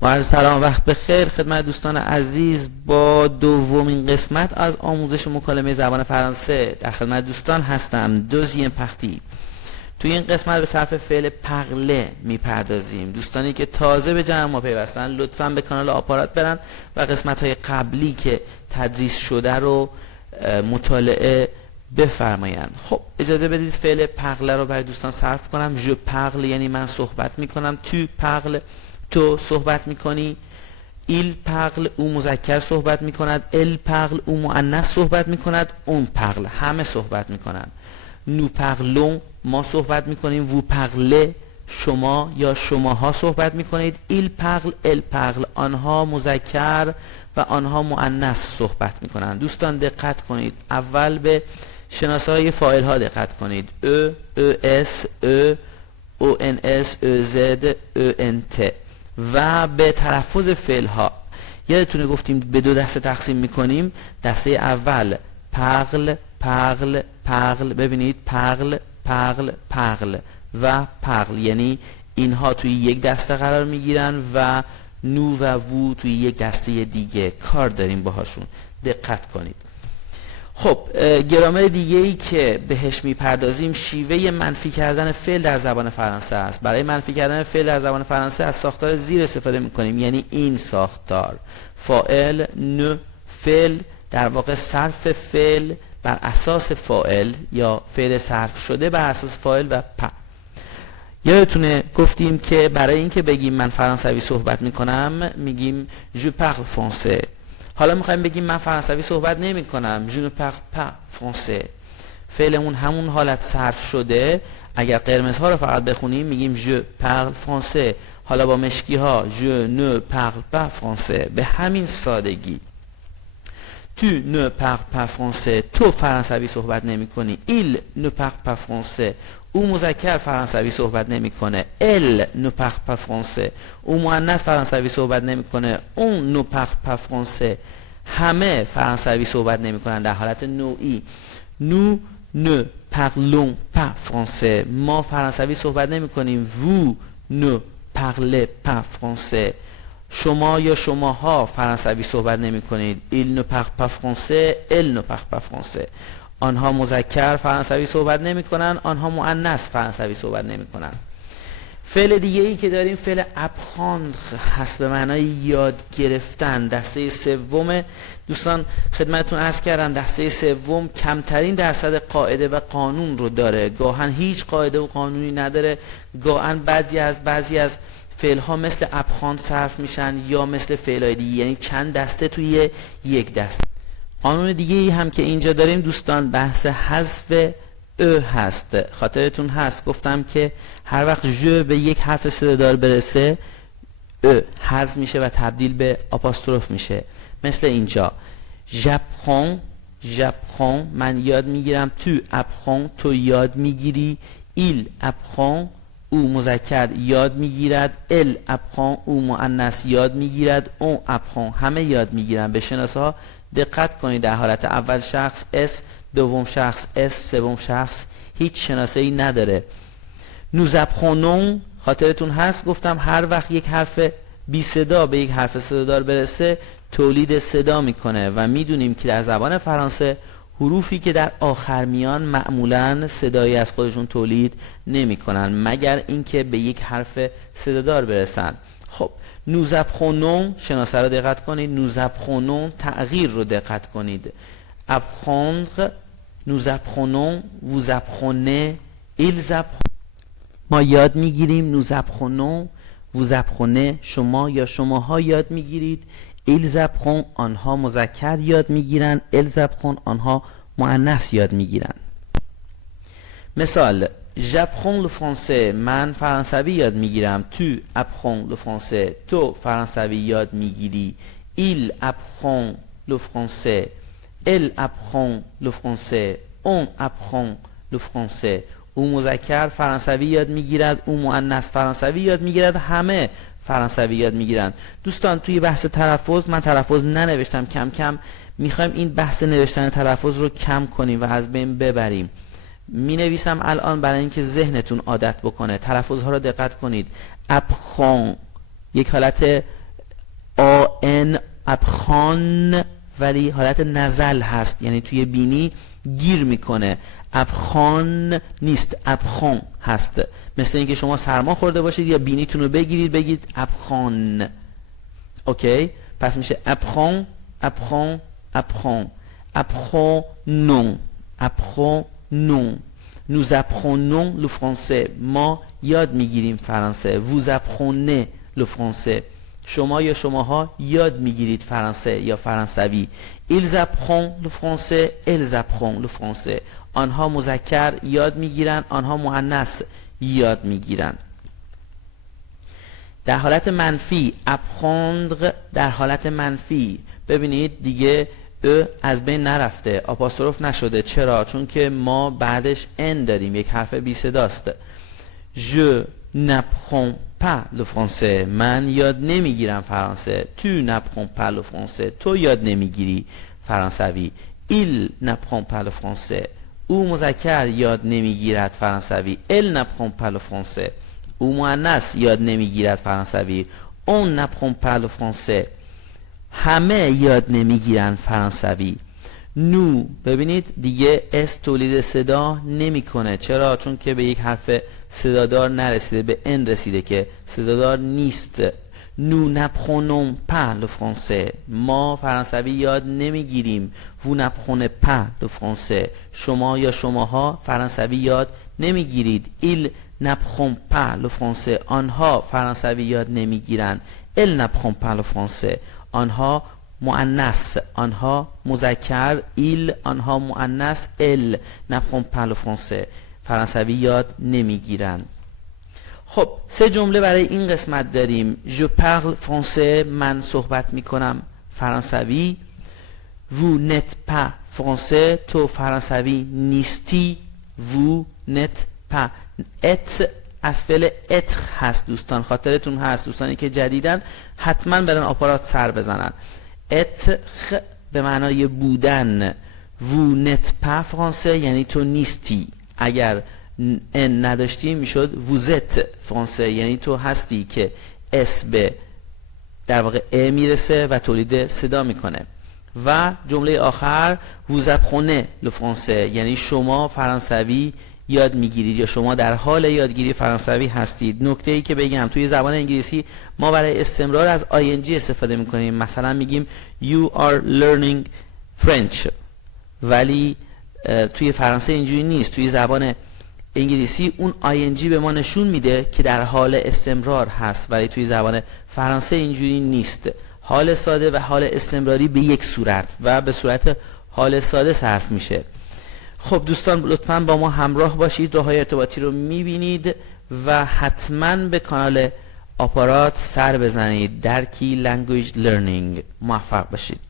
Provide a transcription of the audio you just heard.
با عرض سلام وقت بخیر خدمت دوستان عزیز. با دومین قسمت از آموزش مکالمه زبان فرانسه در خدمت دوستان هستم. دوزیم پختی. توی این قسمت به صرف فعل پغله میپردازیم. دوستانی که تازه به جمع ما پیوستن لطفاً به کانال آپارات برن و قسمت‌های قبلی که تدریس شده رو مطالعه بفرمایند. خب اجازه بدید فعل پغله رو برای دوستان صرف کنم. je parle یعنی من صحبت میکنم. tu parles تو صحبت میکنی. il parle او مذکر صحبت میکند. elle parle او مؤنث صحبت میکند. on parle همه صحبت میکنند. nous parlons ما صحبت میکنیم. vous parlez شما یا شماها صحبت میکنید. il parle elle parle آنها مذکر و آنها مؤنث صحبت میکنند. دوستان دقت کنید، اول به شناسایی فاعل ها دقت کنید. ا اس ا او ان اس او زد او ان ت و به تلفظ فعل ها. یادتونه گفتیم به دو دسته تقسیم میکنیم. دسته اول پغل پغل پغل، ببینید پغل پغل پغل و پغل، یعنی اینها توی یک دسته قرار میگیرن و نو و وو توی یک دسته دیگه کار داریم باهاشون. دقت کنید. خب گرامر دیگه ای که بهش میپردازیم شیوه منفی کردن فعل در زبان فرانسه است. برای منفی کردن فعل در زبان فرانسه از ساختار زیر استفاده میکنیم، یعنی این ساختار: فاعل ن فعل، در واقع صرف فعل بر اساس فاعل یا فعل صرف شده بر اساس فاعل و یادتونه گفتیم که برای اینکه بگیم من فرانسوی صحبت میکنم میگیم je parle français. حالا میخوایم بگیم من فرانسوی صحبت نمیکنم je ne parle pas français. فعلمون همون حالت صرف شده. اگر قرمزها رو فقط بخونیم میگیم je parle français. حالا با مشکی ها je ne parle pas français. به همین سادگی. tu ne parles pas français تو فرانسوی صحبت نمی کنی. il ne parle pas français او مذکر فرانسوی صحبت نمیکنه. elle ne parle pas français او مؤنث فرانسوی صحبت نمیکنه. on ne parle pas français همه فرانسوی صحبت نمیکنن در حالت نوعی. nous ne parlons pas français ما فرانسوی صحبت نمیکنیم. vous ne parlez pas français شما یا شماها فرانسوی صحبت نمی کنید. il ne parle pas français elle ne parle pas français آنها مذکر فرانسوی صحبت نمی کنن، آنها مؤنث فرانسوی صحبت نمی کنن. فعل دیگه ای که داریم فعل apprendre هست، به معنای یاد گرفتن. دسته سوم دوستان خدمتتون عرض کردم دسته سوم کمترین درصد قاعده و قانون رو داره. گاهن هیچ قاعده و قانونی نداره. گاهن بعضی از فعل ها مثل apprendre صرف میشن یا مثل فعل های دیگه، یعنی چند دسته توی یک دسته. قانون دیگه ای هم که اینجا داریم دوستان بحث حذف ا هست. خاطرتون هست گفتم که هر وقت ژ به یک حرف صدادار برسه ا حذف میشه و تبدیل به آپاستروف میشه. مثل اینجا j'apprends من یاد میگیرم. tu apprends تو یاد میگیری. il apprend او مذکر یاد میگیرد. elle apprend او مؤنث یاد میگیرد. on apprend همه یاد میگیرن. به شناسه ها دقت کنید. در حالت اول شخص s، دوم شخص s، سوم شخص هیچ شناسه ای نداره. nous apprenons خاطرتون هست گفتم هر وقت یک حرف بی صدا به یک حرف صدادار برسه تولید صدا میکنه و میدونیم که در زبان فرانسه حروفی که در آخر میان معمولاً صدایی از خودشون تولید نمیکنن مگر اینکه به یک حرف صدادار برسن. خب nous apprenons شناسه رو دقت کنید. nous apprenons تغییر رو دقت کنید. apprendre nous apprenons vous apprenez ils apprennent ما یاد میگیریم. nous apprenons vous apprenez شما یا شماها یاد میگیرید. ils apprennent آنها مذکر یاد میگیرن. elles apprennent آنها مؤنث یاد میگیرن. مثال j'apprends le français من فرانسوی یاد میگیرم. tu apprends le français تو فرانسوی یاد میگیری. il apprend le français elle apprend le français on apprend le français او مذکر فرانسوی یاد میگیرد. او مؤنث فرانسوی یاد میگیرد. همه فرانسوی یاد میگیرن. دوستان توی بحث تلفظ من تلفظ ننوشتم. کم کم میخوایم این بحث نوشتن تلفظ رو کم کنیم و از بین ببریم. می نویسم الان برای اینکه ذهنتون عادت بکنه. تلفظ ها رو دقت کنید. apprend یک حالت ان ابخان ولی حالت نزل هست، یعنی توی بینی گیر میکنه. ابخان نیست، ابخان هست. مثل اینکه شما سرما خورده باشید یا بینیتون رو بگیرید بگید ابخان. اوکی؟ پس میشه ابخان، ابخان، ابخان. apprenons، apprenons. Nous apprenons le français. ما یاد میگیریم فرانسه. Vous apprenez le français. شما یا شماها یاد میگیرید فرانسه یا فرانسوی. Ils apprennent le français. Elles apprennent le français. آنها مذکر یاد میگیرن، آنها مؤنث یاد میگیرن. در حالت منفی apprendre، در حالت منفی ببینید دیگه از بین نرفته، آپاستروف نشده. چرا؟ چون که ما بعدش ان داریم، یک حرف بی صداست. Je n'apprends pas le français. من یاد نمیگیرم فرانسه. Tu n'apprends pas le français. تو یاد نمیگیری فرانسوی. Il n'apprend pas le français. او مذکر یاد نمیگیرد فرانسوی. Elle n'apprend pas le français. او مؤنث یاد نمیگیرد فرانسوی. On n'apprend pas le français. همه یاد نمیگیرن فرانسوی. نو ببینید دیگه اس تولید صدا نمیکنه. چرا؟ چون که به یک حرف صدادار نرسیده، به ان رسیده که صدادار نیست. نو n'apprenons pas le français. ما فرانسوی یاد نمیگیریم. vous n'apprenez pas le français. شما یا شماها فرانسوی یاد نمیگیرید. ils n'apprennent pas le français. آنها فرانسوی یاد نمیگیرن. elles n'apprennent pas le français. آنها مؤنث، آنها مذکر. ایل آنها مؤنث. ال n'apprennent pas le français. فرانسوی یاد نمیگیرن. خب 3 جمله برای این قسمت داریم. je parle français. من صحبت میکنم فرانسوی. vous n'êtes pas français. تو فرانسوی نیستی. vous n'êtes pas. et از فعل اتر هست دوستان، خاطرتون هست دوستانی که جدیدن حتما برن آپارات سر بزنن. اتر به معنای بودن. vous n'êtes pas français یعنی تو نیستی. اگر ان نداشتی میشد vous êtes français یعنی تو هستی که اس به در واقع ا میرسه و تولید صدا میکنه. و جمله آخر vous apprenez le français یعنی شما فرانسوی یاد میگیرید یا شما در حال یادگیری فرانسوی هستید. نکته ای که بگم توی زبان انگلیسی ما برای استمرار از ING استفاده میکنیم. مثلا میگیم you are learning French، ولی توی فرانسه اینجوری نیست. توی زبان انگلیسی اون ING به ما نشون میده که در حال استمرار هست، ولی توی زبان فرانسه اینجوری نیست. حال ساده و حال استمراری به یک صورت و به صورت حال ساده صرف میشه. خب دوستان لطفاً با ما همراه باشید، راه‌های ارتباطی رو میبینید و حتماً به کانال آپارات سر بزنید. درکی لنگویج لرنینگ. موفق باشید.